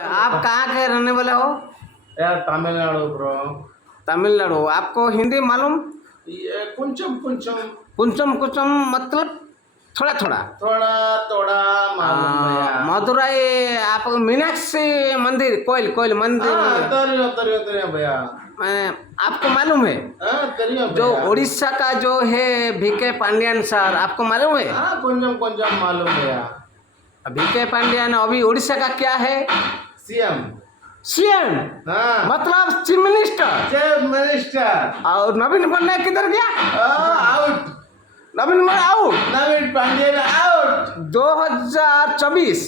आप कहाँ के रहने वाले हो? यार तमिलनाडु ब्रो। तमिलनाडु। आपको हिंदी मालूम? ये कुंचम कुंचम कुंचम कुंचम मतलब थोड़ा थोड़ा। थोड़ा थोड़ा मालूम भैया। मदुरई आप मीनाक्षी मंदिर कोयल कोयल मंदिर तरियो तरियो तरियो भैया। आपको मालूम है? तरियो जो भैया। उड़ीसा का जो है VK पांड्यन सर, आपको मालूम है? कुंचम कुंचम मालूम भैया। VK पांड्यन अभी उड़ीसा का क्या है? सीएम। मतलब चीफ मिनिस्टर। और नवीन पटनायक किधर गया? आउट। नवीन आउट। नवीन पांड्यन आउट। 2024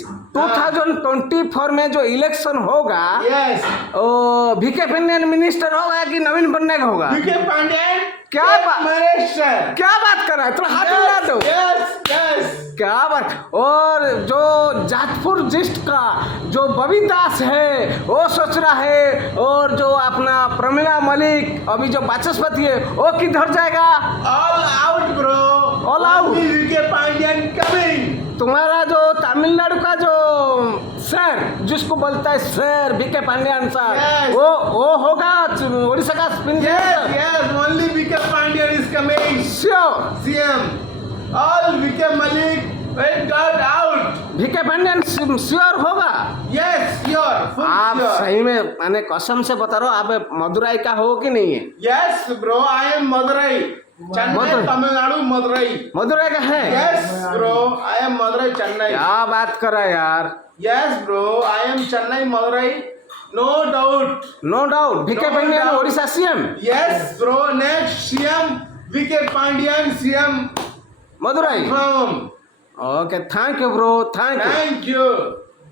में जो इलेक्शन होगा, यस, ओ VK पांड्यन मिनिस्टर होगा कि नवीन पटनायक होगा? VK पांड्यन क्या मिनिस्टर? क्या बात कर रहा है? थोड़ा हाथ मिला दो। Yes yes. क्या बात। और जो जाजपुर डिस्ट्रिक्ट का जो बबी दास है वो सोच रहा है, और जो अपना प्रमिला मलिक अभी जो वाचस्पति है वो किधर जाएगा? All out bro. All out. VK Pandian coming. तुम्हारा जो तमिलनाडु का जो सर जिसको बोलता है sir VK Pandian sir, Yes. वो होगा उड़ीसा का Yes, yes, only VK Pandyan is coming. Sure. CM. All VK Malik went got out. VK Pandyan sure होगा? Yes, sure. Full आप sure. सही में मैंने कसम से बता रहा हूँ, आप मदुरई का हो कि नहीं है? Yes, bro. I am Madurai. Chennai, Madurai. Tamil Nadu, Madurai. Madurai का है? Yes, bro. I am Madurai, Chennai. क्या बात कर रहा है यार? Yes, bro. I am Chennai, Madurai. No doubt. No doubt. VK No Pandyan doubt. Orissa CM। Yes, bro. Next CM VK Pandyan CM. Madurai. Confirm. Okay, thank you bro, thank you. Thank you.